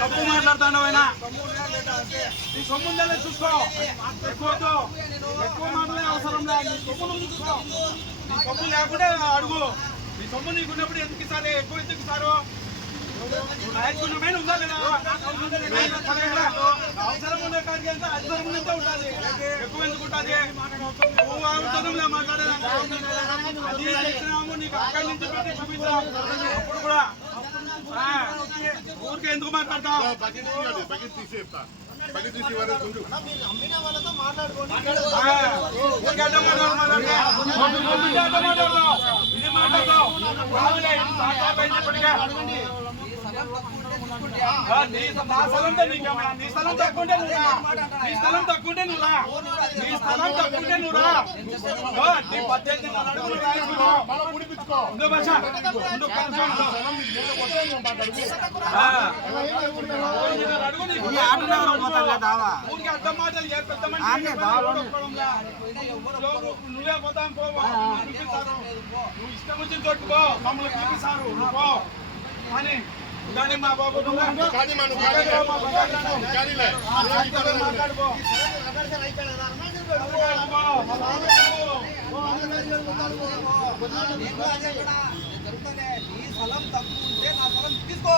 తప్పు మాట్లాడుతాను అయినా నీ సొమ్ముందలే చూసుకో. ఎక్కువ మాటలే అవసరం లేదు. నీ సొమ్ము చూసుకో. నీ సొమ్ము లేకుంటే అడుగు. నీ సొమ్ము నీకున్నప్పుడు ఎందుకు ఇస్తారు? ఎక్కువ ఎందుకు ఇస్తారు? నాయకుడు ఉందా లేదా? అవసరం ఉండే కాడికి ఎంత అవసరం ఉన్నంత ఉంటుంది. ఎక్కువ ఎందుకు ఉంటుంది? అవసరంలే మాట్లాడేదాన్ని. అది తెచ్చినాము నీకు అక్కడి నుంచి పెట్టి చూపించాం. అప్పుడు కూడా ఊరికే ఎందుకు మాట్లాడతావు? నీ స్థలం తక్కువంటే నువ్వురా. నీ స్థలం తక్కువంటే నువ్వురా. నీ 18 అడుగులు ఊరికి అర్థం మాటలు నువ్వే పోతాం పోవు. నువ్వు ఇష్టం వచ్చింది కొట్టుకో. మమ్మల్ని పిలిపిస్తారు నువ్వు అని కానీ మా బాబు మాట్లాడుకో. నీ స్థలం తక్కువ ఉంటే నా స్థలం తీసుకో.